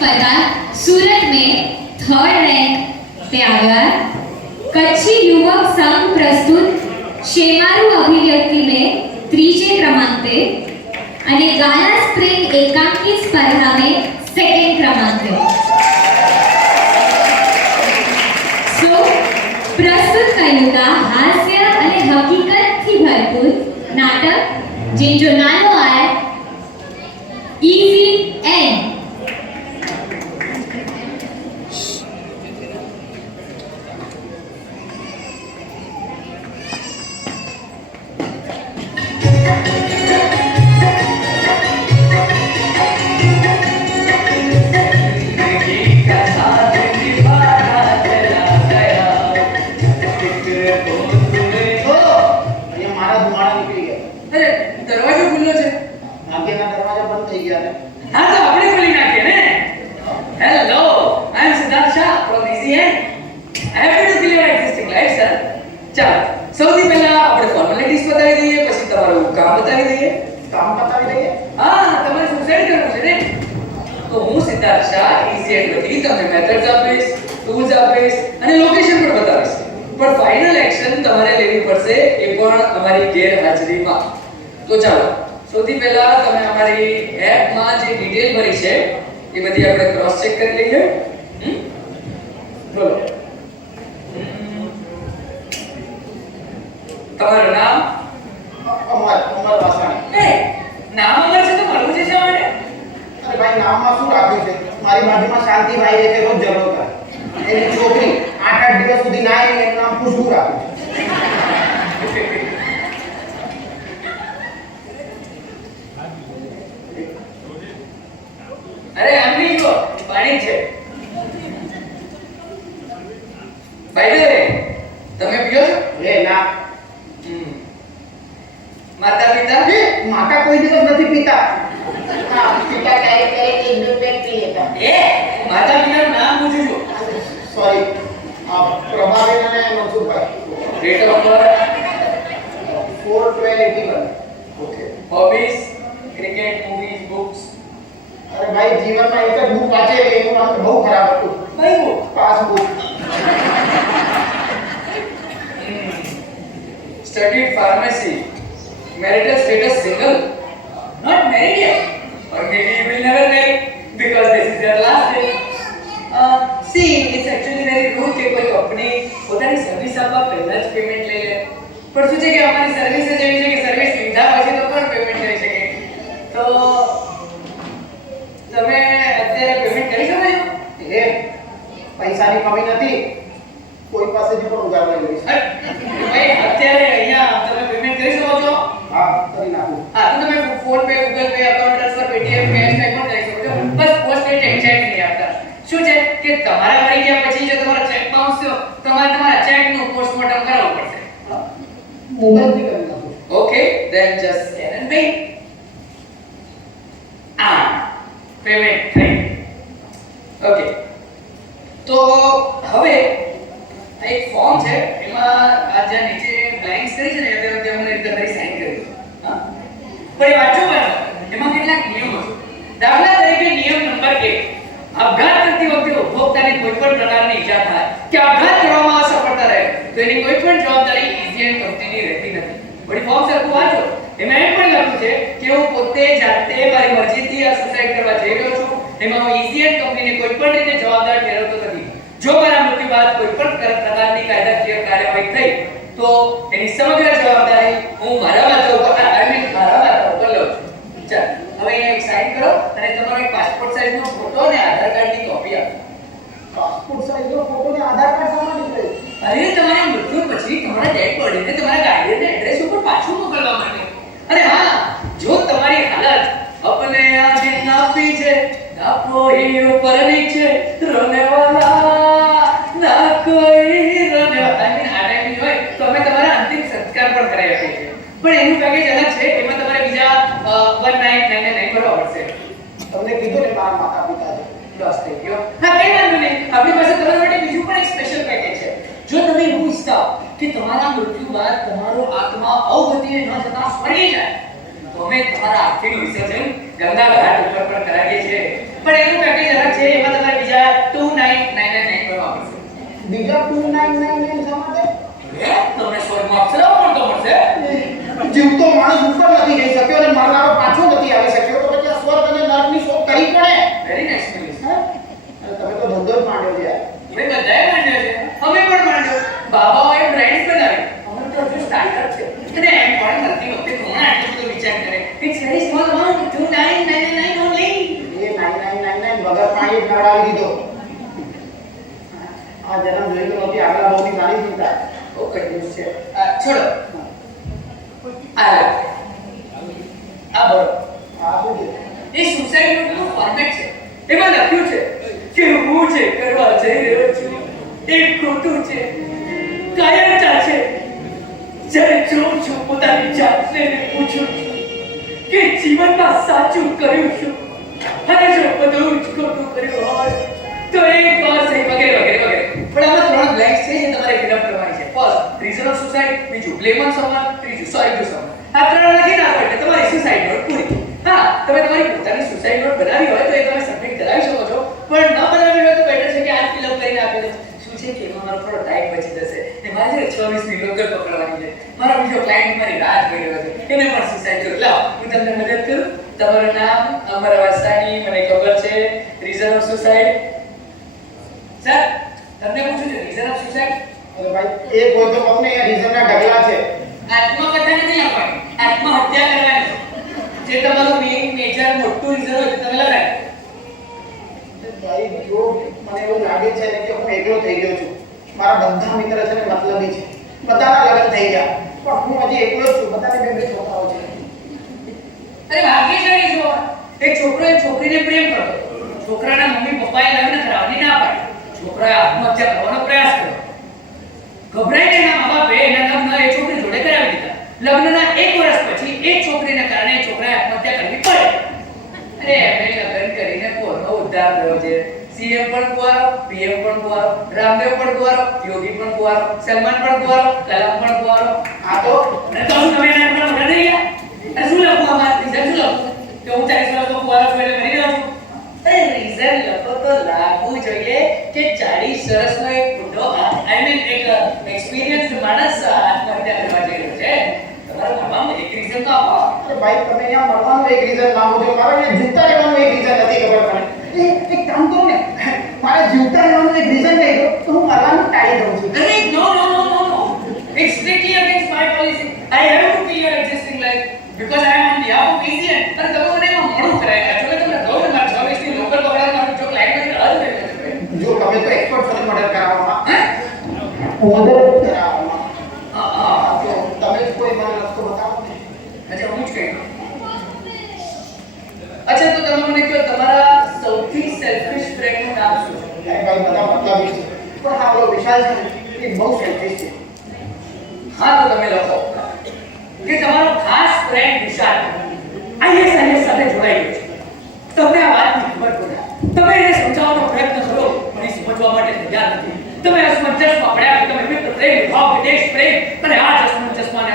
स्पर्धा सूरत में 3rd rank पे आया। कच्छी युवक संघ प्रस्तुत शेमारू अभिव्यक्ति में 3जे क्रमांक पे અને ગાલા સ્પ્રિંગ એકાંકી સ્પર્ધા में 2nd क्रमांक पे। सो प्रस्तुत कयुता हास्य અને હકીકતથી ભરપૂર નાટક જેનો નાનો આય easy end. Studied pharmacy, marital status single, not married yet, or maybe you will never marry because this is your last day. See, it's actually very rude કે કોઈ કંપની પોતાની સર્વિસ આપવા પહેલા જ પેમેન્ટ લઈ લે, પણ શું છે કે અમારી સર્વિસ જ એવી છે કે સર્વિસ લીધા પછી તો કોણ પેમેન્ટ કરી શકે? તો તમે અત્યારે પેમેન્ટ કરી શકો છો? એ પૈસાની કમી નથી, કોઈ પાસેથી પણ ઉધાર લઈ લઈશ। ભાઈ અત્યારે અહીંયા તમે પેમેન્ટ કરી શકો છો? હા, કરી નાખું। હા, તો તમે PhonePe, Google Pay, account transfer, Paytm, cash type પણ કરી શકો છો, બસ પોસ્ટ પેડ એક્ઝેક્ટ નહીં આપતા। શું છે કે તમારા મરી ગયા પછી જો તમારો ચેક બાઉન્સ થયો, તમારે તમારા ચેકનું પોસ્ટમોર્ટમ કરાવવું પડશે। મોબાઈલથી કરી નાખું। Okay, then just scan and pay. Payment થઈ। ઓકે, તો હવે એક ફોર્મ છે, એમાં આ જ્યાં નીચે બ્લેન્ક્સ કરી છે ને તે મને તમારી સાઈન કરી દો। હા, પણ એ વાંચો બરાબર, એમાં કેટલાક નિયમો છે। દાખલા તરીકે નિયમ નંબર 1, આપઘાત કરતી વખતે ઉપભોક્તાને કોઈ પણ પ્રકારની ઈજા થાય કે આપઘાત કરવામાં અસફળતા રહે તો એની કોઈ પણ જવાબદારી ઈઝીએન કંપનીની રહેતી નથી। વળી ફોર્મ સરખું વાંચો, એમાં એમ પણ લખ્યું છે કે હું પોતે જાતે મારી મરજીથી આ સુસાઇડ કરવા જઈ રહ્યો છું, એમાં હું ઈઝીએન કંપનીને કોઈ પણ રીતે જવાબદાર ઠેરવતો નથી। જો મારા મૃત્યુ બાદ કોઈ પણ પ્રકારની કાયદાકીય કાર્યવાહી થઈ તો એની સમગ્ર જવાબદારી હું મારા માથા ઉપર લઉં છું। ચાલ, હવે એક સાઈન કરો અને તમારો એક પાસપોર્ટ સાઈઝનો ફોટો અને આધાર કાર્ડની કોપી આપો। પાસપોર્ટ સાઈઝનો ફોટો ને આધાર કાર્ડ સામે નીકળે? અરે તમારા મૃત્યુ પછી તમારા ડેડ બોડીને તમારા ગાર્ડિયનના એડ્રેસ ઉપર પાછું મોકલવા માટે। અરે હા, જો તમારી હાલત अपने आज ना पीछे ना कोई ऊपर नीचे रोने वाला ना कोई रोने वाला। I mean, આ ટાઈમ હોય તો અમે તમારા અંતિમ સંસ્કાર પણ કરાવી આપીએ છીએ, પણ એનું પેકેજ અલગ છે, એમાં તમારે બીજા 1999 ભરવા પડશે। તમને કીધું ને મારા માતા પિતા છે, લોસ થઈ ગયો। હા, કઈ વાંધો નહીં, આપણી પાસે તમારા માટે બીજું પણ એક સ્પેશિયલ પેકેજ છે। જો તમે એવું ઈચ્છતા કે તમારા મૃત્યુ બાદ તમારો આત્મા અવગતિને ન જતા સ્વર્ગે જાય તો અમે તમારા આર્થિક વિસર્જન ગંગા ઘાટ ઉપર પણ કરાવીએ છીએ, પણ એનું પેકેજ અલગ છે, 2999 પર વાપરશે. બીજા 2999 શા માટે? તમને સ્વર્ગમાં અપ્સરાઓ પણ તો મળશે. જીવતો માણસ ઉપર નથી જઈ શક્યો અને મરનારો પાછો નથી આવી શક્યો, તો પછી આ સ્વર્ગ અને નરકની શોધ કરી પડે. Very nice English. હે? અને તમે તો ધંધો જ માંડ્યો છે યાર. મેં બધાએ માંડ્યો છે. અમે પણ માંડ્યો. બાબાઓએ બ્રાન્ડ્સ બનાવી. અમે તો હજુ સ્ટાર્ટઅપ છે. અને એમ પણ મળતી વખતે કોણ આટલું બધું વિચાર કરે? It's very small amount, 2999 only. એ 9999 વગર પાણી જ નડાવી દીધો. આ જન્મ જોઈ તો નથી, આગલા બહુની નાની ચિંતા. બહુ કન્ફ્યુઝ છે. છોડો. આ લો. આ બરો. આ શું છે? એ સુસાઇડનું ફોર્મેટ છે. એમાં લખ્યું છે કે હું જે કરવા જઈ રહ્યો છું એ ખોટું છે, કાયરતા છે. જ્યારે જોઉં છું પોતાની જાતને ને પૂછું છું કે જીવનમાં સાચું કર્યું છું અને જો બધું જ ખોટું કર્યું હોય તો એક વાર સહી વગેરે વગેરે વગેરે. પણ આમાં 3 બ્લેન્ક્સ છે જે તમારે ફિલઅપ કરવાની છે. ફર્સ્ટ રીઝન ઓફ સુસાઇડ, બીજું બ્લેમ ઓન સમવન, ત્રીજું સોરી ટુ સમવન. આ 3 લખી નાખો એટલે તમારી સુસાઇડ નોટ પૂરી. હા, તમે તમારી પોતાની સુસાઇડ નોટ બનાવી હોય તો એ તમે સબમિટ કરાવી શકો છો, પણ ન બનાવી હોય તો બેટર છે કે આ ફિલઅપ કરીને આપી દો. શું છે કે એમાં મારો થોડો ટાઈમ બચી જશે ને મારે 26 ની લોકલ પકડવાની છે. મારો બીજો ક્લાયન્ટ મારી રાહ જોઈ રહ્યો છે, એને પણ સુસાઇડ કર્યું. લાવો હું તમને મદદ કરું. તમારું નામ, અમર વાસ્તાની, મને ખબર છે. રીઝન ઓફ સુસાઇડ સર, તમને પૂછું છું રીઝન ઓફ સુસાઇડ. અરે ભાઈ એક હોય તો કહું ને, અહીંયા રીઝનના ઢગલા છે. આત્મકથા નથી લખવાની, આત્મહત્યા કરવાની. જે તમારું મેઇન મેજર મોટું રીઝન હોય તો તમે લગાય. ભાઈ જો મને એવું લાગે છે ને કે હું એકલો થઈ ગયો છું. મારા બધા મિત્ર છે ને મતલબી છે, બધાના લગ્ન થઈ ગયા, પણ હું હજી એકલો જ છું. બધાને બે બે છોકરાઓ છે. અરે ભાગ્યશાળી છો. એક છોકરો એક છોકરીને પ્રેમ કરતો. છોકરાના મમ્મી પપ્પાએ લગ્ન કરાવવાની ના પાડી. છોકરાએ આત્મહત્યા કરવાનો પ્રયાસ કર્યો. ગભરાઈને એના મા બાપે એના લગ્ન એ છોકરી જોડે કરાવી દીધા. લગ્નના 1 વર્ષ પછી એ છોકરીને કારણે એ છોકરાએ આત્મહત્યા કરવી પડી. અરે એમને લગ્ન કરીને કોનો ઉદ્ધાર થયો છે? સીએમ પણ કુંવારો, પીએમ પણ કુંવારો, રામદેવ પણ કુંવારો, યોગી પણ કુંવારો, સલમાન પણ કુંવારો, કલામ પણ કુંવારો. આ તો અને તો તમે એના પર મોઢા નહીં ગયા. અને શું લખું આમાં? રીઝન શું લખું કે હું 40 વર્ષનો કુંવારો છું એટલે મરી રહ્યો છું? અરે રીઝન લખો તો લાગવું જોઈએ કે 40 વર્ષનો એક બુઢો આઈ મીન એક એક્સપિરિયન્સ માણસ આત્મહત્યા કરવા જઈ રહ્યો છે. તમારા મામા એક રીઝન તો આપો. અરે ભાઈ તમે અહીંયા મળવાનું એક રીઝન લાવો છો, મારે અહીંયા જીવતા રહેવાનું એક રીઝન નથી ખબર પડે. એક કામ કરો ને, મારે જીવતા રહેવાનું એક રીઝન કહી દો તો હું મરવાનું ટાળી દઉં છું. અરે no. It's strictly against my policy. I have to kill your existing life because I am on behalf of PCN. અને તમે મને એમાં મોડું કરાય. જો તમને કહું ને મારા 26 ની લોકલ પકડાવ મારું જો ક્લાયન્ટ માંથી રાહ જોઈ રહ્યો છે. જો તમે તો એક્સપર્ટ છો મર્ડર કરાવવામાં. હે? મર્ડર કરાવવામાં. હા. તો તમે જ કોઈ મને રસ્તો બતાવો ને. અચ્છા હું જ કહી દઉં. અચ્છા તો તમે મને કહો તમારા સૌથી સેલ્ફિશ ફ્રેન્ડનું નામ શું છે? અરે ભાઈ બધા મતલબી છે, પણ હા પેલો વિશાલ છે ને એ બહુ સેલ્ફિશ છે. હા તો તમે લખો કે તમારો ખાસ ફ્રેન્ડ વિશાલ આઈએસ સાથે જોડાઈ ગયો છે. તમને આ વાતની ખબર પડે. તમે એને સમજાવવાનો પ્રયત્ન કરો પણ એ સમજવા માટે તૈયાર નથી. તમે અસમંજસમાં પડ્યા કે તમે મિત્ર પ્રેમ, ભાવ, વિદેશ પ્રેમ અને આ જ અસમંજસમાં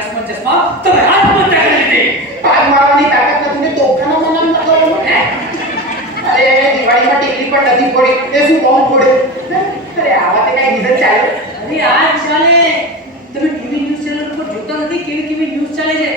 તમે આત્મહત્યા કરી લીધી. આગ મારવાની તાકાત નથી ને તોફાનામાં નામ લખાવવાનું. અરે દિવાળીમાં ટીકલી પણ નથી પડી, એ શું બોમ્બ ફોડે? અરે આવા તે કઈ રીઝન ચાલે? અરે આ ચાલે. તમે ટીવી ન્યૂઝ ચેનલ પર જોતા નથી કેવી ન્યૂઝ ચાલે છે?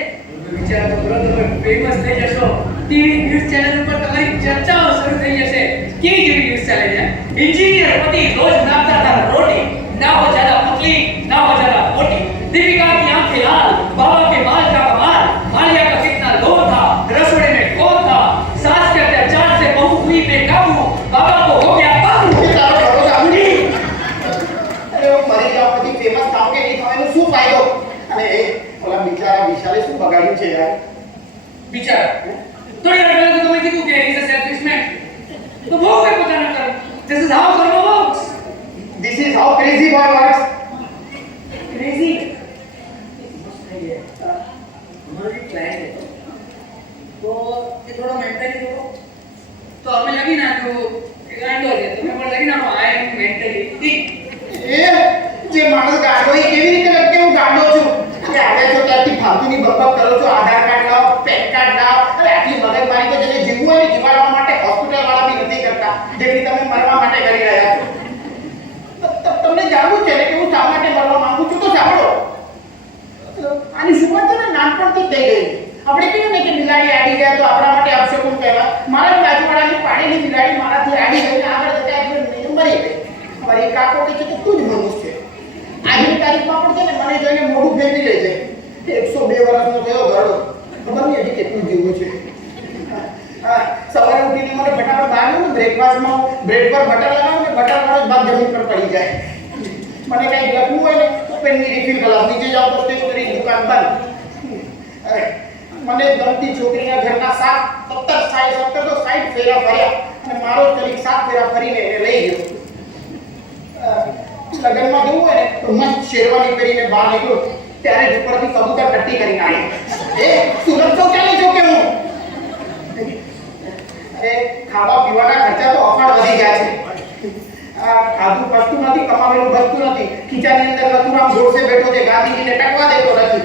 વિચાર તો કરો, તમે ફેમસ થઈ જશો. ટીવી ન્યૂઝ ચેનલ ઉપર તમારી ચર્ચાઓ શરૂ થઈ જશે. કેવી ન્યૂઝ ચાલે છે? इंजीनियर पति रोज नापता था रोटी, ना हो ज्यादा पतली ना हो ज्यादा मोटी. दीपिका की आंखें लाल, बाबा के बाल का कमाल, मालिया का कितना लोभ था, रसोड़े में कौन था, सास के अत्याचार से बहू हुई बेकाबू, बाबा को हो गया काबू. એ તારો ખરો ગામડી. અરે હું મરી જાઉં પછી ફેમસ થાવ કે નહીં થાવ એનો શું ફાયદો? અને એ ઓલા બિચારા વિશાલે શું બગાડ્યું છે યાર? વિચાર થોડી વાર પહેલા તો તમે કીધું કે ઇઝ અ સેલ્ફિશ મેન. તો બહુ કઈ પોતાના કરો. This is how karma works. This is how crazy boy works. Crazy. हमारा जो क्लाइंट है तो ये थोड़ा मेंटली तो हमें लगी ना तो गांडो है तुम्हें पर लगी ना आई एम मेंटली वीक. એ જે માણસ ગાંડો એ કેવી રીતે લગે કે હું ગાંડો છું? કે આવે છો ત્યાંથી ફાલતુની બકબક કરો છો, આધાર કાર્ડ લાવો, પેન કાર્ડ લાવો. અરે આટલી મગજમારી તો જેને જીવવું હોય ને જીવાડવા માટે હોસ્પિટલ વાળા બી નથી કરતા. જેથી તમે મરવા માટે કરી રહ્યા છો. તમને જાણવું છે કે હું શા માટે મરવા માંગુ છું? તો સાંભળો. આની શરૂઆત છે ને નાનપણથી જ થઈ ગઈ. આપણે કહીએ ને કે બિલાડી આડી જાય તો આપણા માટે અપશકુન કહેવાય. મારા બાજુવાળાની પાડેલી બિલાડી મારાથી આડી ગઈને આગળ જતા એટલે મરી ગઈ. મારી કાકો કહે છે કે તું જ મનુષ્ય છે. આજની તારીખમાં પણ છે ને મને જોઈને મોઢું ફેરવી લે છે. 102 વર્ષનો થયો ઘરડો. ખબર નહીં હજી કેટલું જીવું છે. સવારે ઉઠીને મને ફટાફટ બહાર બ્રેકફાસ્ટમાં બ્રેડ પર બટર લગાવું ને બટર વાળો જ ભાગ જમીન પર પડી જાય. મને કંઈક લખવું હોય ને તો પેનની રિફિલ કરાવ. નીચે જાવ તો સ્ટેશનરી દુકાન બંધ. મને ગમતી છોકરીના ઘરના 70 તો 60 ફેરા ફર્યા અને મારો ચલીક 7 ફેરા ફરીને એને લઈ ગયો. લગ્નમાં જવું હોય ને તો મસ્ત શેરવાની પહેરીને બહાર નીકળું ત્યારે જ ઉપરથી કબૂતર ટટ્ટી કરીને આવે. એ સુરત તો ચાલી જો કે હું. અરે ખાવા પીવાના ખર્ચા તો અફાટ વધી ગયા છે. આ ખાધું પચતું નથી, કમાવેલું બચતું નથી. ખીચાની અંદર લતુરામ ગોળસે બેઠો છે, ગાંધીજીને ટકવા દેતો નથી.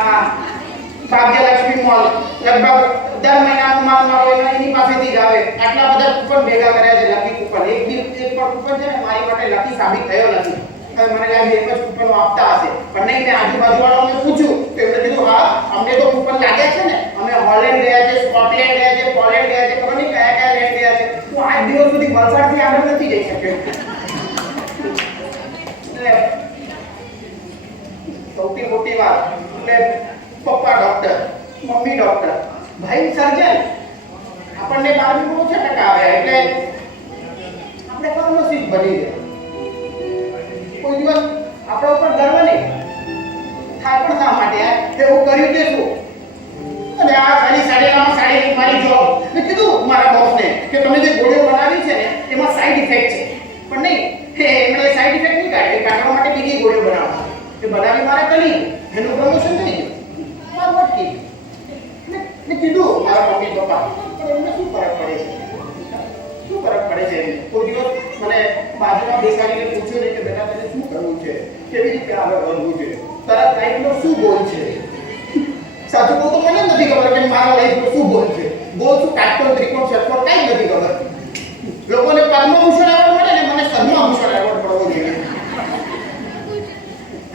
આ ભાગ્યલક્ષ્મી મોલ લગભગ દર મહિનાનું મારો એની પાસેથી જ આવે. આટલા બધા કૂપન ભેગા કર્યા છે, લકી કૂપન. એક પણ કૂપન છે ને મારી માટે લકી સાબિત થયો નથી. હવે મને લાગે એક જ કૂપનો આપતા હશે, પણ નહીં. મેં આજુબાજુવાળાઓને પૂછ્યું તો એમણે કીધું હા અમને તો કૂપન લાગ્યા છે ને, અમે હોલેન્ડ ગયા છે, સ્કોટલેન્ડ ગયા છે, પોલેન્ડ ગયા છે, ખબર નહીં કયા કયા લેન્ડ ગયા છે. હું 8 દિવસ સુધી વલસાડથી આગળ નથી જઈ શક્યો. સૌથી મોટી વાત એટલે પપ્પા ડોક્ટર, મમ્મી ડોક્ટર, ભાઈ સર્જન. આપણને 12 ઓછા ટકા આવ્યા એટલે આપણે કમનસીબ બની ગયા. કોઈ દિવસ આપણા ઉપર ગર્વ નહીં થાય. પણ શા માટે યાર એવું કર્યું કે શું? અને આ ખાલી સાડી મારી જોબ. મેં કીધું મારા બોસને કે તમે જે ગોળીઓ બનાવી છે ને એમાં સાઈડ ઇફેક્ટ છે. પણ નહીં, એમણે સાઈડ ઇફેક્ટ નહીં કાઢી, કાઢવા માટે બીજી ગોળીઓ બનાવી. એ બનાવી મારે કરી, એનું પ્રમોશન થઈ ગયું. મારું અટકી. મેં કીધું મારા મમ્મી પપ્પા પણ એમને શું ફરક પડે છે? શું ફરક પડે છે? કોઈ દિવસ મને બાજુમાં બેસાડીને પૂછ્યું ને કે બેટા તને શું કરવું છે, કેવી રીતે આગળ વધવું છે, તારા લાઈફનો શું ગોલ છે? સાચું કહું તો મને નથી ખબર કે મારા લાઈફનો શું ગોલ છે. ગોલ શું કાટકોણ ત્રિકોણ ષટકોણ કાંઈ નથી ખબર. લોકોને પદ્મભૂષણ એવોર્ડ મળે ને મને પદ્મભૂષણ એવોર્ડ મળવો જોઈએ.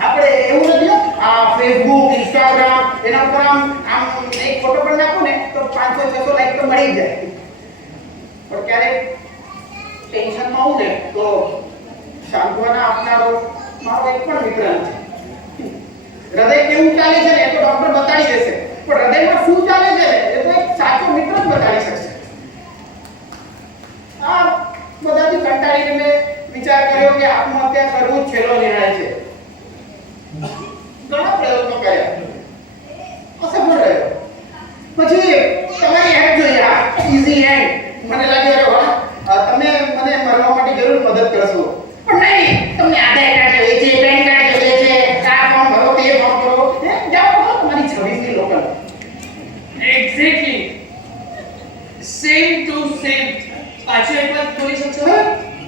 આપણે એવું નથી આ ફેસબુક, ઇન્સ્ટાગ્રામ એના ઉપર આમ એક ફોટો પણ નાખો ને તો 500-600 લાઈક તો મળી જાય. પણ ક્યારેક ટેન્શનમાં આવું ને તો સાંત્વના આપનારો મારો એક પણ મિત્ર નથી. હૃદય કેવું ચાલે છે ને એ તો ડોક્ટર બતાડી દેશે, પણ હૃદયમાં શું ચાલે છે એ તો એક સાચો મિત્ર જ બતાડી શકશે. આ બધાથી કંટાળીને મેં વિચાર કર્યો કે આત્મહત્યા કરવું જ છેલ્લો નિર્ણય છે. ઘણા પ્રયત્નો કર્યા, અસફળ રહ્યો. પછી તમારી એડ જોઈએ, આ ઈઝી એન્ડ. મને લાગે અરે વાહ તમે મને મરવા માટે જરૂર મદદ કરશો. પણ નહીં, તમને આધાર કાર્ડ જોઈએ છે, પેન કાર્ડ જોઈએ છે, આ ફોર્મ ભરો, તે ફોર્મ ભરો. જાઓ ભરો તમારી 26ની local. Exactly same to same. પાછો એક વાત બોલી શકશો?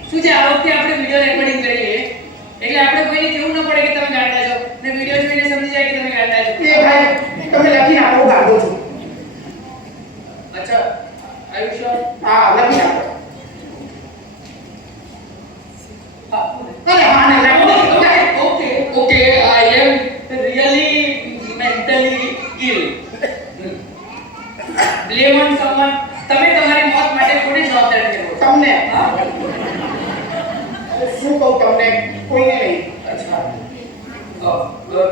શું છે આ વખતે આપણે વિડિયો રેકોર્ડિંગ કરીએ એટલે આપણે કોઈને કેવું ન પડે કે તમે ગાંડા છો ને વિડિયો જોઈને સમજી જાય કે તમે ગાંડા છો. એ ભાઈ તમે લખી નાખો, ગાંડો છો. અચ્છા, આર યુ શ્યોર? હા લખી નાખો. અરે હા ને લખો. Okay, I am really mentally ill. Blame on someone. તમે તમારી મોત માટે કોને જવાબદાર ઠેરવો? તમને હા? શું કહું તમને? કોઈને નહીં. અચ્છા.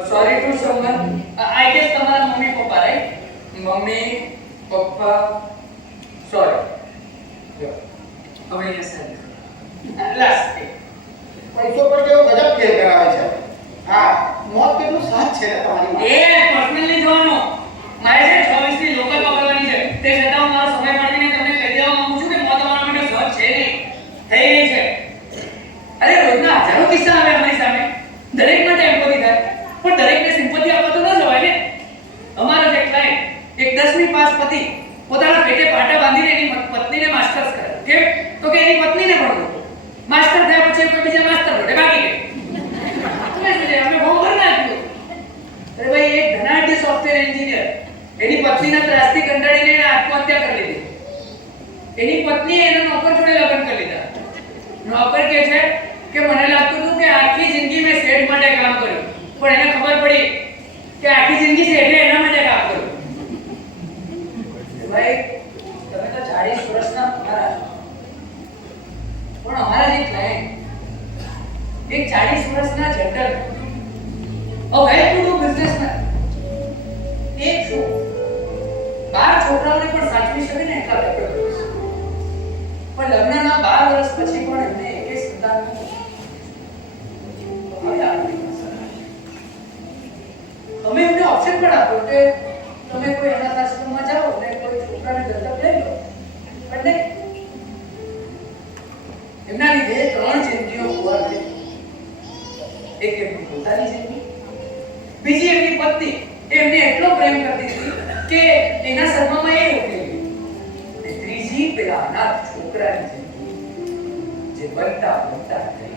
Sorry to someone. I guess તમારા mummy papa, right? Mummy papa. Sorry. હવે અહીંયા સાહેબ. Last thing. પૈસો પર કેવો ગજબ ખેલ કરાવે છે. હા મોત કેટલું સહજ છે ને તમારી માટે. એ પર્સનલી જોવાનો. મારે છે 26 ની લોકલ પકડવાની છે. તે છતાં હું મારો સમય કાઢીને તમને કહી દેવા માંગુ છું કે મોત અમારા માટે સહજ છે નહીં. થઈ રહી છે. અરે રોજના હજારો કિસ્સા આવે અમારી સામે. દરેક માટે એમ્પથી થાય. પણ દરેકને સિમ્પથી આપવા તો ન જવાય ને. અમારો જ એક ક્લાયન્ટ, એક 10મી પાસ પતિ પોતાના પેટે પાટા બાંધીને એની પત્નીને માસ્ટર્સ કરે. કેમ? તો કે એની પત્નીને ભણવું. માસ્ટર થયા પછી કોઈ બીજા માસ્ટર જોડે ભાગી ગઈ. અમે બહુ ભર નાખ્યું. અરે ભાઈ એક ધનાઢ્ય સોફ્ટવેર એન્જિનિયર એની પત્નીના ત્રાસથી કંટાળીને આત્મહત્યા કરી લીધી. એની પત્નીએ એના નોકર જોડે લગ્ન કરી લીધા. નોકર કહે છે કે મને લાગતું હતું કે આખી જિંદગી મેં શેઠ માટે કામ કર્યું, પણ એને ખબર પડી કે આખી જિંદગી શેઠે એના માટે કામ કર્યું. ભાઈ તમે તો 40 વર્ષના મારા છો, પણ અમારા જે ક્લાયન્ટ એક 40 વર્ષના જનરલ a well-to-do businessman, એક છો 12 છોકરાઓને પણ સાચવી શકે ને એટલા કેપેબલ છે. પણ લગ્નના 12 વર્ષ પછી પણ એમને એકે સંતાન નથી. હવે આપણી પાસે તમે એમને ઓપ્શન પણ આપો કે તમે કોઈ અનાથ આશ્રમમાં જાઓ અને કોઈ છોકરાને દત્તક લઈ લો, પણ નહીં. એમના લીધે 3 જિંદગીઓ ખોવાઈ ગઈ. એક એમની પોતાની જિંદગી, બીજી એમની પત્ની એમને એટલો પ્રેમ કરતી હતી કે એના સર્વમાં એ ઉકળી ગઈ, અને ત્રીજી પેલા અનાથ છોકરાની જિંદગી જે બનતા બનતા થઈ.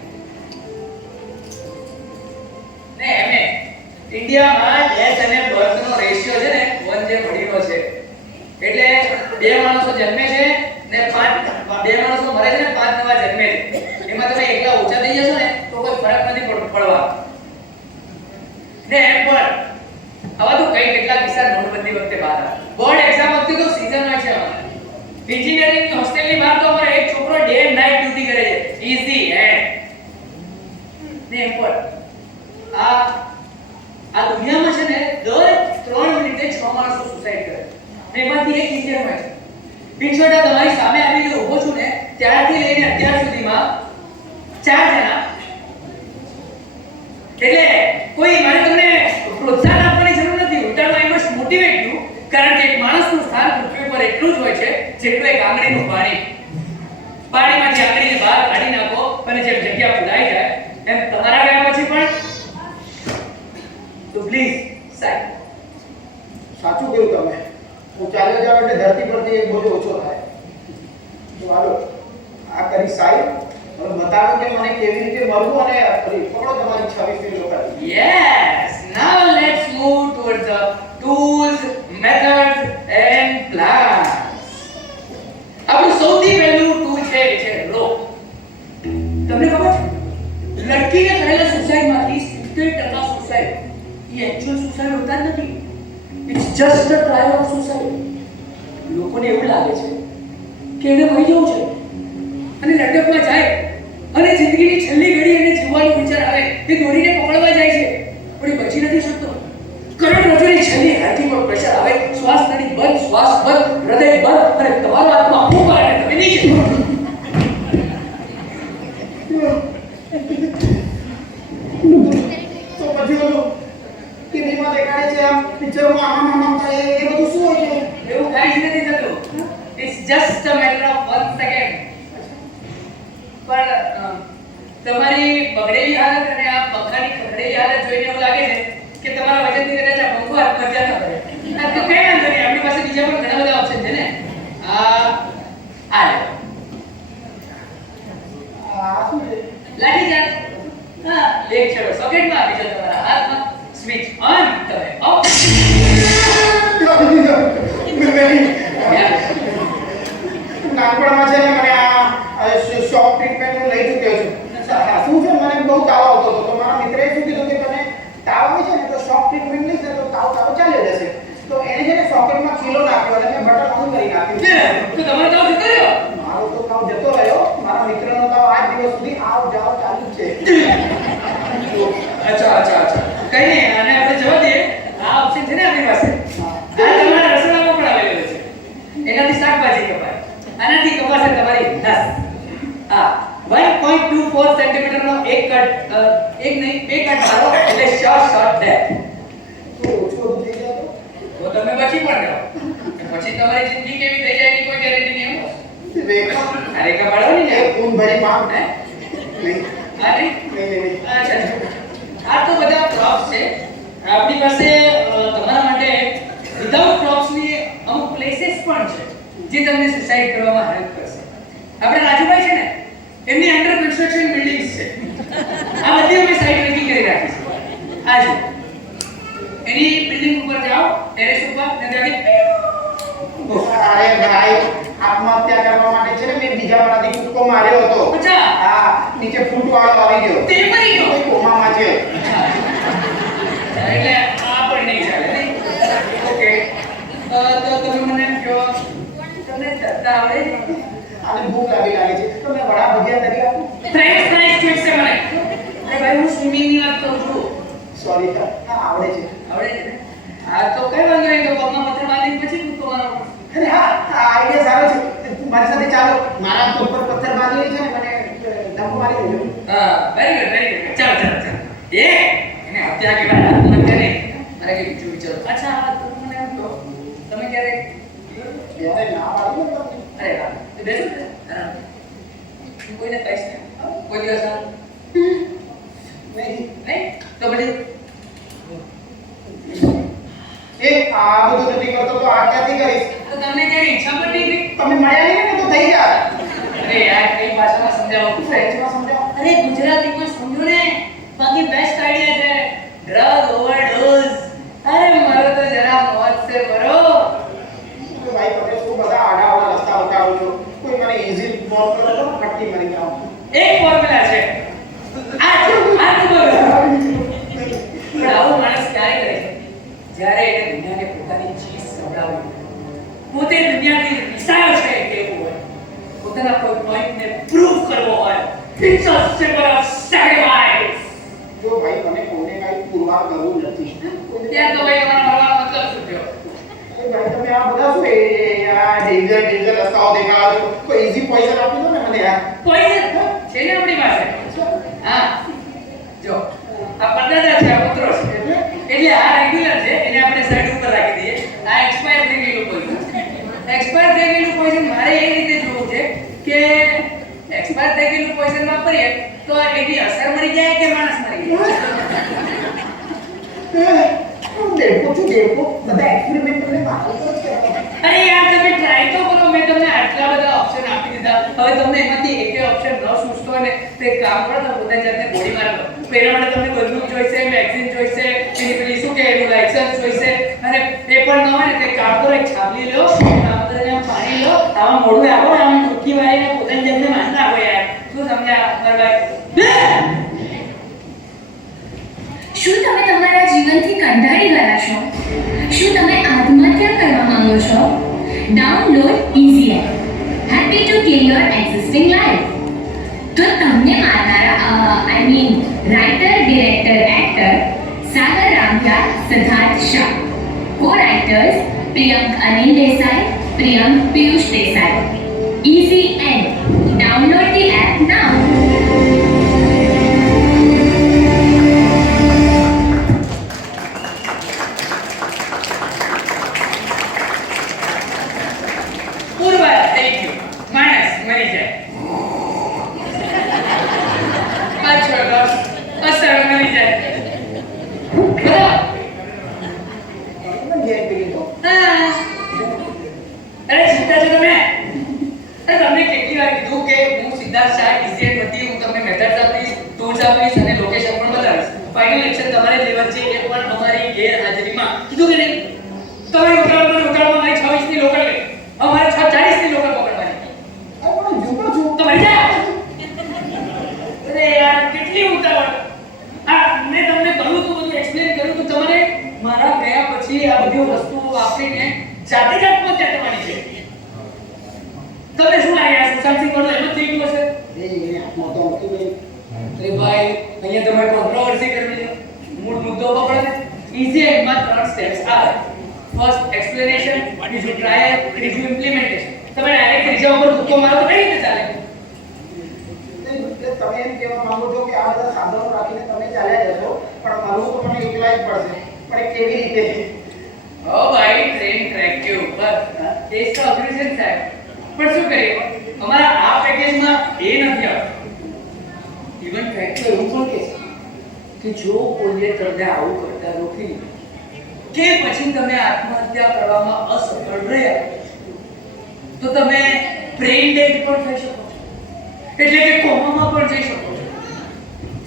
ને એમે ઇન્ડિયામાં ડેથ અને બર્થનો રેશિયો છે ને 1:2 છે. એટલે 2 માણસો જન્મે છે ને 2 માણસો મરે છે ને 5 નવા જન્મે છે. એમાં તમે એકલા ઓછા થઈ જશો ને તો કોઈ ફરક નથી પડવા. ને એમ પણ આવા તો કઈ કેટલા કિસ્સા નોટબંધી વખતે બહાર આવ્યા. બોર્ડ એક્ઝામ વખતે તો સીઝન હોય છે અમારે. એન્જિનિયરિંગ હોસ્ટેલની બહાર તો અમારે એક છોકરો ડે એન્ડ નાઇટ ડ્યુટી કરે છે. Easy hand. ને એમ પણ આ દુનિયામાં છે ને દર 3 મિનિટે 6 માણસો સુસાઇડ કરે. એમાંથી એક ઇન્ડિયન હોય છે. પિંચોટા તમારી સામે આવીને ઊભો છું ને ત્યારથી લઈને અત્યાર સુધીમાં 4 જણા. એટલે કોઈ મારે તમને પ્રોત્સાહન આપવાની જરૂર નથી. ઉલટાનું આઈ મસ્ટ મોટિવેટ યુ, કારણ કે એક માણસનું સ્થાન પૃથ્વી પર એટલું જ હોય છે જેટલું એક આંગળીનું પાણી. પાણીમાંથી આંગળીને બહાર કાઢી નાખો અને જેમ જગ્યા પુરાઈ જાય એમ તમારા ગયા પછી પણ. તો પ્લીઝ સાહેબ, સાચું કહ્યું તમે. હું ચાલ્યો જાવ એટલે ધરતી પરથી એક બોજો ઓછો થાય. તો હાલો આ કરી સાહેબ હવે બતાવો કે મને કેવી રીતે મળવું અને પકડો તમારી 26મી લોકાથી. yes, now let's move towards the tools, methods and plans. આપણું સૌથી પહેલું ટૂલ છે એ છે રોપ. તમને ખબર છે લડકીને કરેલા સુસાઇડમાંથી 70% સુસાઇડ એ એક્ચ્યુઅલ સુસાઇડ હોતા જ નથી. It's just a trial of suicide. લોકોને એવું લાગે છે કે એને મરી જવું છે અને લડકમાં જાય અને જિંદગીની છેલ્લી ઘડી એને જીવવાનો વિચાર આવે તે દોડીને પકડવા જાય છે, પણ એ બચી નથી શકતો. કરોડરજ્જુની છેલ્લી હાડકી પર પ્રેશર આવે, શ્વાસ નળી બંધ, શ્વાસ બંધ, હૃદય બંધ અને તમારો આત્મા ફૂંક અને તમે નીચે. તો પછી ઓલું ટીવીમાં દેખાડે છે આમ પિક્ચરમાં આમ થાય એ બધું શું હોય છે? એવું કાંઈ જ નથી થતું. It's just a matter of 1 second. પણ તમારી બગડેલી હાલત અને આ પંખાની ખખડેલી હાલત જોઈને એવું લાગે છે કે તમારા વજનથી કદાચ આ પંખો આત્મહત્યા ન કરે. આ તો કઈ વાંધો નહીં, આપણી પાસે બીજા પણ ઘણા બધા ઓપ્શન છે ને. આ શું છે? લાઠી ચાર્જ. હા, એક છેડો સોકેટમાં, બીજો તમારા હાથમાં. સ્વિચ ઓન, તમે ઓફ. નાનપણમાં છે ને મને આ શોક ટ્રીટમેન્ટ હું લઈ ચૂક્યો છું. શું છે મને બહુ તાવ આવતો હતો તો મારા મિત્રએ શું કીધું કે તને તાવ આવે છે ને તો શોક ટ્રીટમેન્ટ લઈશ ને તો તાવ ચાલ્યો જશે. તો એને છે ને સોકેટમાં ખીલો નાખ્યો અને મેં બટન ઓન કરી નાખ્યું. તો તમારો તાવ જતો રહ્યો? મારો તો તાવ જતો રહ્યો. મારા મિત્રનો તાવ આજ દિવસ સુધી આવ જાવ ચાલુ જ છે. અચ્છા. કઈ નહીં, આને આપણે જવા દઈએ. આ ઓપ્શન છે ને આપણી પાસે. આ તમારા રસોડામાં પણ આવેલો છે. એનાથી શાકભાજી કપાય, આનાથી કપાશે તમારી નસ. આ 1.24 સેન્ટીમીટરનો એક કટ, એક નહીં બે કટ મારો એટલે શોર્ટ ડેથ. તો ઓછું થઈ જાય તો તમે બચી પણ જાઓ. પછી તમારી જિંદગી કેવી થઈ જાય એની કોઈ ગેરંટી નહીં. તો રેખા રેખા પાડવાની ને ખૂન ભરી માંગ હે? નહીં આ નહીં? નહીં. અચ્છા. આ તો બધા પ્રોપ્સ છે. આપણી પાસે તમારા માટે વિધાઉટ પ્રોપ્સની અમુક પ્લેસીસ પણ છે જે તમને સુસાઇડ કરવામાં હેલ્પ કરશે. આપણે રાજુભાઈ છે ને એમની અંડર કન્સ્ટ્રક્શન બિલ્ડિંગ્સ છે. આ બધી અમે સાઇટ રેકિંગ કરી રાખી છે. આ જો એની બિલ્ડિંગ ઉપર જાઓ, ટેરેસ ઉપર, ને ત્યાંથી અરે ભાઈ આત્મહત્યા કરવા ત્રીજા માળાથી કૂદકો માર્યો હતો. અચ્છા. હા, નીચે ફૂટવાળો આવી ગયો. તે મરી ગયો. કોઈ કોમામાં છે. એટલે આ પણ નહીં ચાલે નહીં. ઓકે, તો તમે મને એમ કહો, તમને તરતા આવડે છે? આને ભૂખ લાગે છે. તો મેં વડા ભજીયા તરી આપું. ફ્રેન્ચ ફ્રેન્ચ છે મને. અરે ભાઈ, હું સ્વિમિંગ ની વાત કરું છું. સોરી સર, હા આવડે છે. આવડે છે ને? હા, તો કઈ વાંધો નહીં. તો પગમાં પથ્થર બાંધીને પછી કૂદકો મારવો પડશે. અરે હા, આ આઈડિયા સારો છે. તું મારી સાથે ચાલો. મારા પગ પર પથ્થર બાંધેલી છે ને, મને ધક્કો મારી દેજો. હા, વેરી ગુડ, વેરી ગુડ. ચાલો ચાલો ચાલો. એને હત્યા કે બાદ આત્મહત્યા નહીં. મારે કઈ બીજું વિચારો. અચ્છા, તો મને એમ કહો, તમે ક્યારે ત્યારે ના પાડી ને તમને. અરે વાહ, એ બેસો ને. આરામ. હું કોઈને કહીશ ને. કોઈ દિવસ આ નહીં. નહીં તો પછી એ આ બધું નથી કરતો તો આ ક્યાંથી કરીશ? તો તમને ક્યારે ઈચ્છા પણ નહીં થઈ? તમે મળ્યા નહીં ને તો થઈ ગયા. અરે યાર, કઈ ભાષામાં સમજાવો? ફ્રેન્ચમાં સમજાવો. અરે ગુજરાતીમાં સમજો ને. બાકી બેસ્ટ આઈડિયા છે. Drug overdose. અરે મારો તો જરા મોત છે બરો. ભાઈ તમે શું બધા આડા રસ્તા બતાવો છો? કોઈ મને ઈઝી ફોર્મ કરો તો ફટકી મારી જાઉં. એક ફોર્મ્યુલા છે. આ તો બોલો. પણ આવું માણસ ક્યારે કરે છે? જ્યારે એને દુનિયાને પોતાની ચીજ સંભળાવી પોતે દુનિયાથી વિચાર છે કેવું હોય પોતાના કોઈ પોઈન્ટને પ્રૂવ કરવો હોય it's a symbol of sacrifice. જો ભાઈ મને કોઈને કાંઈ પુરવાર કરવું નથી. ત્યાં તો ભાઈ તમારા મતલબ શું થયો? એ ભાઈ તમે આ બધા શું આ ડેન્જર રસ્તાઓ દેખાડો છો? કોઈ ઈઝી પોઈઝન આપી દો ને મને યાર. પોઈઝન છે ને આપણી પાસે. હા, જો આ પતંગા છે, આ કૂતરો છે. એટલે આ રેગ્યુલર છે, એને આપણે સાઈડ ઉપર રાખી દઈએ. આ એક્સપાયર થઈ ગયેલું પોઈઝન છે. એક્સપાયર થઈ ગયેલું પોઈઝન મારે એ રીતે જોવું છે કે એક્સપાયર થઈ ગયેલું પોઈઝન વાપરીએ તો એની અસર મરી જાય કે માણસ મરી જાય? દેખો છું દેખો બધા એક્સપેરિમેન્ટ તમને મારો તો છે. અરે યાર, તમે ટ્રાય તો કરો. મેં તમને આટલા બધા ઓપ્શન આપી દીધા. હવે તમને એમાંથી એકે ઓપ્શન ન સૂચતો હોય ને તો એક કામ કરો, તમે પોતાની જાતને ગોળી મારી લો. પહેલા માટે તમને બંદૂક જોઈશે, મેગઝીન જોઈશે, એની પેલી શું કે એનું લાયસન્સ જોઈશે, અને એ પણ ન હોય ને તો એક કામ કરો, એક છાપલી લો, આમ કરીને આમ પાણી લો, આમાં મોઢું આપો, આમ ડૂબકી મારીને પોતાની જાતને મારી નાખો યાર. શું સમજ્યા મારા ભાઈ? શું તમે તમારા જીવનથી કંટાળી ગયા છો? શું તમે આત્મહત્યા કરવા માંગો છો? Download easy app. Happy to kill your existing life. તો તમને મારનારા writer, director, actor Sagar Rampya, Siddharth Shah. Co writers Priyank Anil Desai, Priyank Piyush Desai. Easy end. Download the app now. થઈ ગયું. માણસ મરી જાય. પાછળ અસર મરી જાય. બરાબર? પણ જે પેલી તો હા. અરે ચિંતા છો તમે? અરે તમને કેટલી વાર કીધું કે હું સિદ્ધાર્થ શાહ ઇઝી નથી, હું તમને મેથડ્સ આપીશ, ટૂલ્સ આપીશ અને લોકેશન પણ બતાવીશ. ફાઇનલ લેક્ચર તમારે લેવા છે એ પણ અમારી ગેરહાજરીમાં. કીધું કે નહીં? તમે લોકલમાં મારી 26 ની લોકલ લે. અમારે 40 ની લોકલ પકડવાની. પણ જુઓ છું તો મરી જા. અરે યાર, કેટલી ઉતાવળ. આ મેં તમને કહ્યું તો બધું એક્સપ્લેન કર્યું તો તમારે મારા ગયા પછી આ બધી વસ્તુઓ વાપરીને જાતે જ આત્મહત્યા કરવાની છે. તમને શું લાગે આ સુશાંતસિંહ વાળું એમ જ થઈ ગયું હશે? એ આત્મા તો નથી ભાઈ. અરે ભાઈ, અહીંયા તમારે કોન્ટ્રોવર્સી કરવી છે. મૂળ મુદ્દો પકડો ને. ઇઝી એન્ડમાં 3 સ્ટેપ્સ આવે. ફર્સ્ટ એક્સપ્લેનેશન, બીજું ટ્રાયલ, ત્રીજું ઇમ્પ્લિમેન્ટેશન. તમે ડાયરેક્ટ ત્રીજા ઉપર ધક્કો મારો તો કઈ રીતે ચાલે? તમે એમ કહેવા માંગો છો કે આ બધા સાધનો રાખીને તમે ચાલ્યા જશો, પણ મારું તો મને એકલા જ પડશે. પણ એ કેવી રીતે? ઓ ભાઈ, ટ્રેન ટ્રેક કે ઉપર. એ તો અઘરું છે સાહેબ. પણ શું કરીએ? અમારા આ પેકેજમાં એ નથી આવતું. ઇવન ફેક્ટ તો એવું પણ કહે છે કે જો કોઈએ તમને આવું કરતા રોકી કે પછી તમે આત્મહત્યા કરવામાં અસફળ રહ્યા તો તમે બ્રેઇન ડેડ પણ થઈ શકો છો. એટલે કે કોમામાં પણ જઈ શકો છો.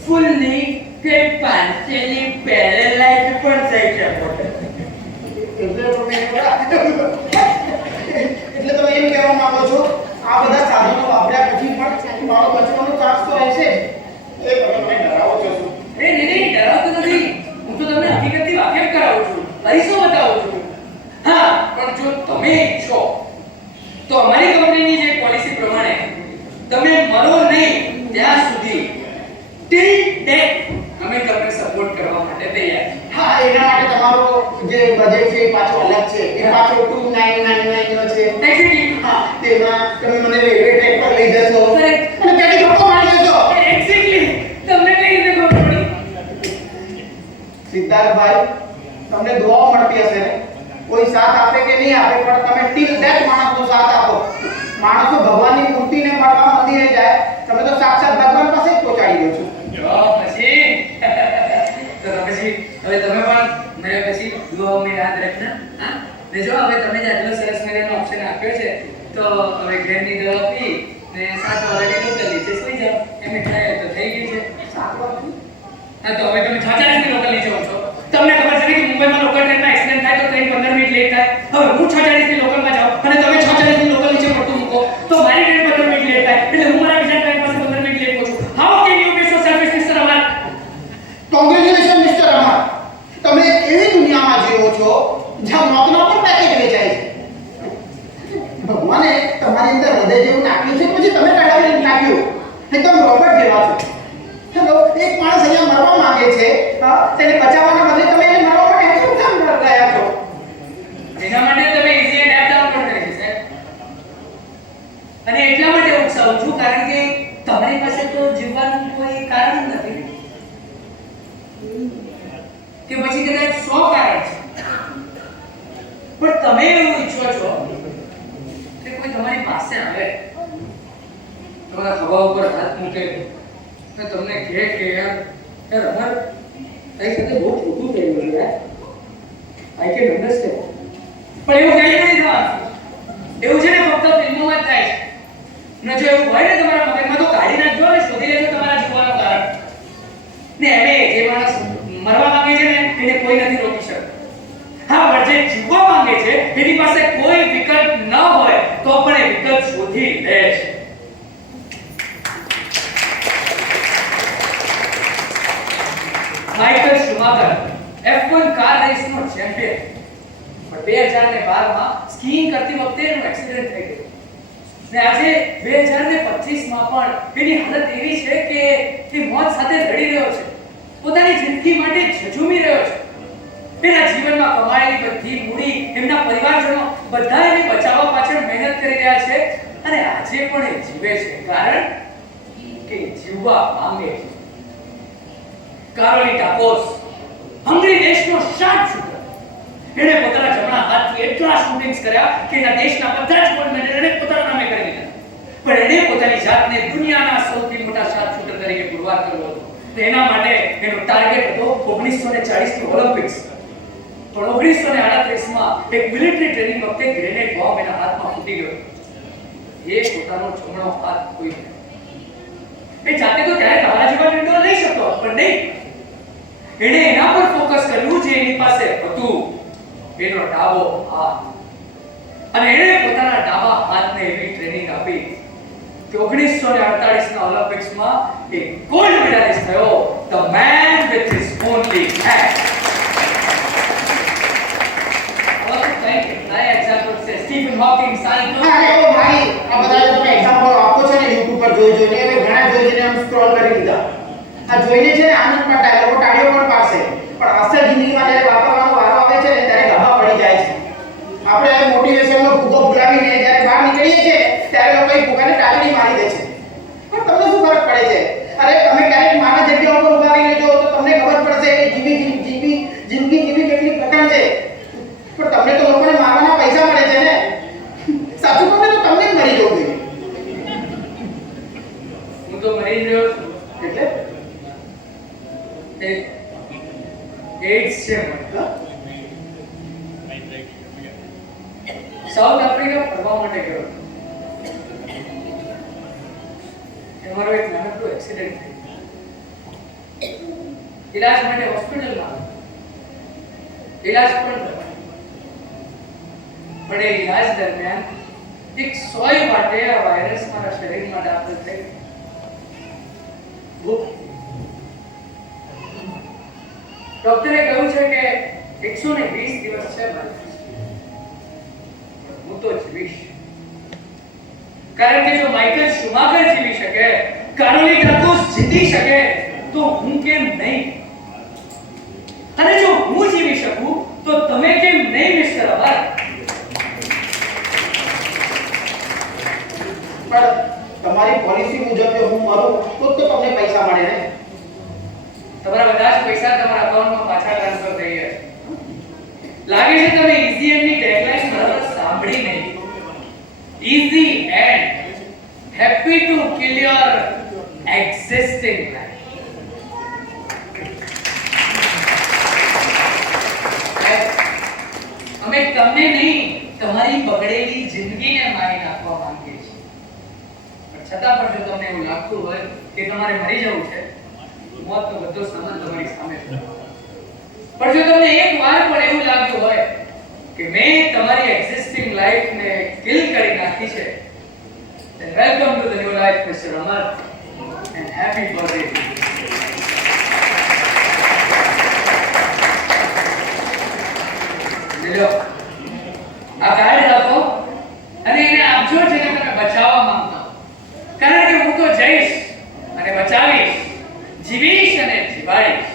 ફૂલલી કે પાર્શિયલી પેરેલાઇઝ પણ થઈ શકો છો. એટલે તમે એમ કહેવા માંગો છો આ બધા સાધનો વાપર્યા તમે મરો નહીં ત્યાં સુધી ટીલ ડેથ અમે તમને સપોર્ટ કરવા માટે તૈયાર છીએ. હા, એના માટે તમારો જે બજેટ છે એ પાછો અલગ છે. એ પાછો 2999 નો છે. એક્ઝેક્ટલી. હા, તેમાં તમે મને રેલવે ટ્રેક પર લઈ જશો Correct. અને ત્યાંથી ધક્કો મારી દેશો. એક્ઝેક્ટલી. તમને કઈ રીતે ખબર પડી? સિદ્ધાર્થભાઈ, તમને દુઆઓ મળતી હશે ને? કોઈ સાથ આપે કે નહીં આપે, પણ તમે ટીલ ડેથ માણસનો સાથ આપો. માણસો ભગવાનની મૂર્તિને મળવા મંદિરે જાય, તમે તો સાક્ષાત ભગવાન પાસે જ પહોંચાડી દો છો. જો પછી તો પછી હવે તમે પણ મને પછી દુઆઓમાં યાદ રાખના. હા, ને જો હવે તમે જે આટલો સરસ મજાનો ઓપ્શન આપ્યો છે તો હવે ઘરની દવા પી ને 7 વાગે લોકલ નીચે સુઈ જાઓ. એમને ખાય તો થઈ ગઈ છે. હા, તો હવે તમે 6:40 લોકલ નીચે જાઓ છો. તમને ખબર છે ને કે મુંબઈમાં લોકલ ટ્રેનમાં એક્સિડન્ટ થાય તો ટ્રેન 15 મિનિટ લેટ થાય. હવે હું 6:40 લોકલમાં જાઉં અને તમે 6:40 લોકલ નીચે પડતું મૂકો તો મારી ટ્રેન 15 મિનિટ લેટ થાય એટલે હું મારા બીજા ટ્રેન પાસે 15 મિનિટ લેટ પહોંચું. How can you be so selfish mister Amar? Congratulation mister Amar. તમે એવી દુનિયામાં જીવો છો જ્યાં મોતનો પણ પેકેજ વેચાય છે. ભગવાને તમારી અંદર હૃદય જેવું નાખ્યું છે, પછી તમે કઢાવીને નાખ્યું. એકદમ રોબોટ જેવા છો. હેલો, એક માણસ અહીંયા મરવા માંગે છે, હા, તેને બચાવવાના બદલે તમે એને મરવા માટે એટલું કામ રહ્યા છો. એના માટે તમે ઇઝી એન્ડ એપ ડાઉનલોડ કરી છે સાહેબ. અને એટલા માટે ઉકસાવું છું કારણ કે તમારી પાસે તો જીવવાનું કોઈ કારણ નથી કે પછી કદાચ 100 કારણ છે, પણ તમે એવું ઈચ્છો છો કે કોઈ તમારી પાસે આવે, તમારા ખભા ઉપર હાથ મૂકે અને તમને કહે કે યાર અમર તારી સાથે બહુ ખોટું થઈ ગયું યાર, આઈ કેન અન્ડરસ્ટેન્ડ. પણ એવું કઈ નહીં થવાનું. એવું છે ને ફક્ત ફિલ્મોમાં જ થાય છે. ને જો એવું હોય ને તમારા મગજમાં તો કાઢી નાખજો અને શોધી લેજો તમારા જીવવાનું કારણ. ને એને જે માણસ મરવા માંગે છે ને એને કોઈ નથી રોકી શકતું. હા, પણ જે જીવવા માંગે છે એની પાસે કોઈ વિકલ્પ ન હોય તો પણ એ વિકલ્પ શોધી લે છે. માઇકલ શુમાકર F1 કાર રેસનો ચેમ્પિયન, પણ 2012 માં સ્કીઇંગ કરતી વખતે એનું એક્સિડન્ટ થઈ ગયું. ને આજે 2025 માં પણ એની હાલત એવી છે કે તે મોત સાથે લડી રહ્યો છે, પોતાની જિંદગી માટે ઝઝૂમી રહ્યો છે. એના જીવનમાં કમાયેલી બધી મૂડી, એમના પરિવારજનો બધા એને બચાવવા પાછળ મહેનત કરી રહ્યા છે અને આજે પણ એ જીવે છે કારણ કે જીવવા માંગે છે. કારોલી ટાકોસ, હંગરી દેશનો શાર્પ શૂટર, એણે પોતાના જમણા હાથથી એટલા શૂટિંગ્સ કર્યા કે એના દેશના બધા જ ગોલ્ડ મેડલ એને પોતાના નામે કરી દીધા. પણ એણે પોતાની જાતને દુનિયાના સૌથી મોટા શાર્પ શૂટર તરીકે પુરવાર કર્યો હતો. એના માટે એનો ટાર્ગેટ હતો 1940 નો ઓલિમ્પિક્સ. પણ 1938 માં એક મિલિટરી ટ્રેનિંગ વખતે ગ્રેનેડ બોમ્બ એના હાથમાં ફૂટી ગયો. એ પોતાનો જમણો હાથ ખોઈ ગયો. એ જાતે તો ત્યારે તમારા જેવા નિર્ણયો લઈ શકતો પણ નહીં. એણે એના પર ફોકસ કર્યું જે એની પાસે હતું, એનો ડાબો હાથ. અને એણે પોતાના ડાબા હાથને એવી ટ્રેનિંગ આપી કે 1948 ના ઓલિમ્પિક્સમાં એ ગોલ્ડ મેડાલિસ્ટ થયો, the main with his only hand. Stephen hawking, science. અરે ઓ ભાઈ, આ બધા જે તમે એક્ઝામ્પલ આપો છો ને YouTube પર જોઈને હવે ઘણા જોઈને આમ સ્ક્રોલ કરી દીધા. આ જોઈને છે ને આનંદ પણ થાય, લોકો તાળીઓ પણ પાડશે, પણ અસલ જિંદગીમાં જ્યારે વાપરવાનો વારો આવે છે ને ત્યારે ગભા પડી જાય છે. આપણે આ મોટિવેશનનો ફૂગો ફૂલાવીને જ્યારે બહાર નીકળીએ છીએ ત્યારે લોકો એ ફૂગાને ટાંકણી મારી દે છે. પણ તમને શું ફરક પડે છે? અરે તમે ક્યારેક મારા જગ્યા ઉપર ઉભા રહીને જો તો તમને ખબર પડશે કે જિંદગી જીવી કેટલી કઠણ છે. પણ તમને તો લોકોને મારવાના પૈસા મળે છે ને. સાચું કહું તો તમને જ મરી જવું જોઈએ. હું તો મરી જ રહ્યો છું. એટલે એડ્સ છે મને. સાઉથ આફ્રિકા ફરવા માટે ગયો. મારો એક નાનકડો એક્સિડન્ટ થયો. ઈલાજ માટે હોસ્પિટલમાં ઈલાજ પણ થયો. પણ એ ઈલાજ દરમિયાન એક સોય માટે આ વાયરસ મારા શરીરમાં દાખલ થઈ ગયો. ડોક્ટરે કહ્યું છે કે 120 દિવસ છે મારી. હું તો જીવીશ કારણ કે જો માઇકલ શુમાકર જીવી કારોલી ટાપુ જીતી શકે તો હું કેમ નહીં? અને જો હું જીવી શકું તો તમે કેમ નહીં, મિસ્ટર અમર? પણ તમારી પોલિસી મુજબ જો હું મરું તો તમને પૈસા મળે ને? તમારા બધા જ પૈસા તમારા અકાઉન્ટમાં પાછા ટ્રાન્સફર થઈ ગયા. લાગે છે તમે ઈઝી એન્ડની ટેગલાઈન બરાબર સાંભળી નહીં. Easy and happy to kill your existing life. અમે તમને નહીં, તમારી બગડેલી જિંદગીને મારી નાખવા માંગીએ છીએ. પણ છતાં પણ જો તમને એવું લાગતું હોય કે તમારે મરી જવું છે, મોતનો બધો સામાન તમારી સામે છે. પણ જો તમને એક વાર પણ એવું લાગ્યું હોય કે મેં તમારી એક્ઝિસ્ટિંગ લાઈફને કિલ કરી નાખી છે, then welcome to the new life, Mr. Amar, and happy birthday to you. લો, આ કાર્ડ રાખો અને એને આપજો જેને તમે બચાવવા માંગતા હો. કારણ કે હું તો જઈશ અને બચાવીશ, જીવીશ અને જીવાડીશ.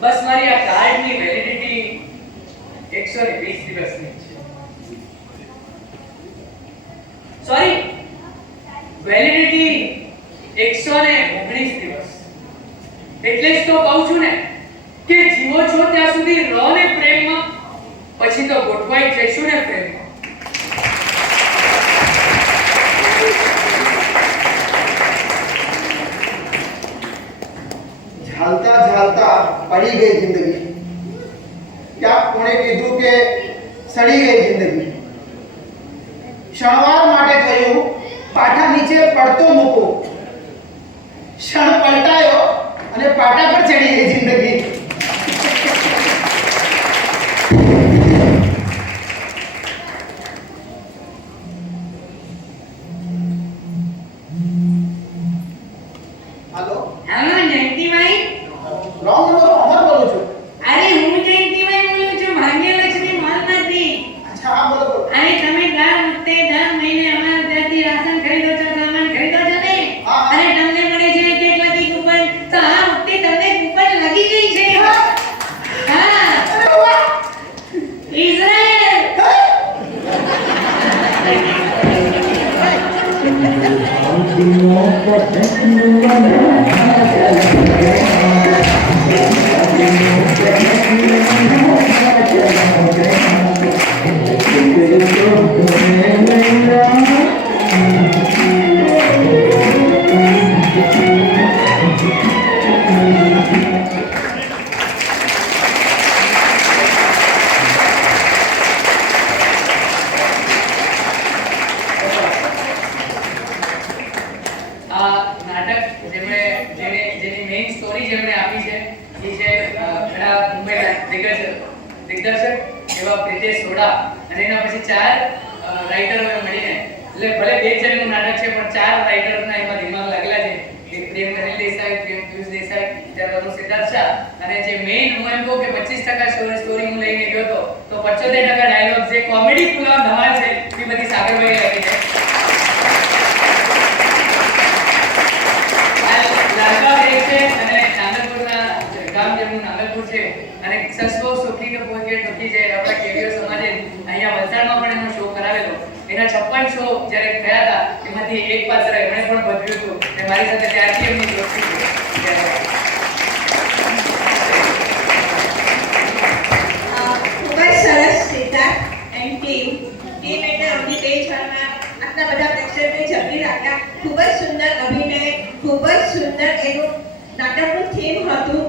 બસ મારી આ કાર્ડની વેલિડિટી 120 દિવસની છે. સોરી, વેલિડિટી 119 દિવસ. એટલે જ તો કહું છું ને કે જીવો છો ત્યાં સુધી રહો ને પ્રેમમાં, પછી તો ગોઠવાઈ જઈશું ને પ્રેમમાં. ઝાલતા ઝાલતા પડી ગઈ જિંદગી. ક્યાંક કોણે કીધું કે સડી ગઈ જિંદગી. ક્ષણવાર માટે થયું પાટા નીચે પડતો મૂકો. ક્ષણ પલટાયો અને પાટા પર ચડી ગઈ જિંદગી. હાલો, હેલો જયંતિભાઈ. રોંગ નંબર અમર બોલું છું. અરે હું જયંતિભાઈ બોલું છું, ભાગ્યલક્ષ્મી મોલમાંથી. અચ્છા, હા બોલો બોલો. અરે તમે દર મહિને અમારા ત્યાંથી રાશન ખરીદો છો, સામાન ખરીદો છો ને? હા. અને તમને મળે છે એક લકી કૂપન. તો આ વખતે તમને કૂપન લાગી ગઈ છે. હા, અરે વાહ! ઇઝરાયલ. આ નાટક જેની મેઇન સ્ટોરી જેમણે આપી છે એ છે ઘણા મુંબઈના દિગ્દર્શક એવા પ્રિતેશ સોડા, અને એના પછી 4 રાઇટરોએ મળીને, એટલે ભલે 2 જણનું નાટક છે પણ 4 રાઇટરોના એમાં દિમાગ લાગેલા છે. એક પ્રેમ કરેલ દેસાઈ, પ્રેમ પિયુષ દેસાઈ, ત્યારબાદ સિદ્ધાર્થ શાહ, અને જે મેઇન હું એમ કહું કે 25% સ્ટોરી હું લઈને ગયો હતો, તો 75% ડાયલોગ જે કોમેડી ફૂલવા ધમાલ છે એ બધી સાગરભાઈ લખી છે. લાલબાગ છે અને નાગલપુરના ગામ જેમનું નાગલપુર છે, અને સસવો સુખી કે પોકે ટોકી છે. આપણા કેડીઓ સમાજે અહીંયા વલસાડમાં પણ એનો શો કરાવેલો. એના 56 શો જ્યારે થયા હતા એમાંથી એક પાત્ર એમણે પણ ભજવ્યું હતું, અને મારી સાથે ત્યારથી એમની દોસ્તી છે. ખૂબ જ સરસ સિદ્ધાર્થ એન્ડ ટીમ એટલે અમને પેજ પરના આટલા બધા પ્રેક્ષકોને ઝડપી રાખ્યા. ખૂબ જ સુંદર અભિનય, ખૂબ જ સુંદર એનું નાટકનું થીમ હતું.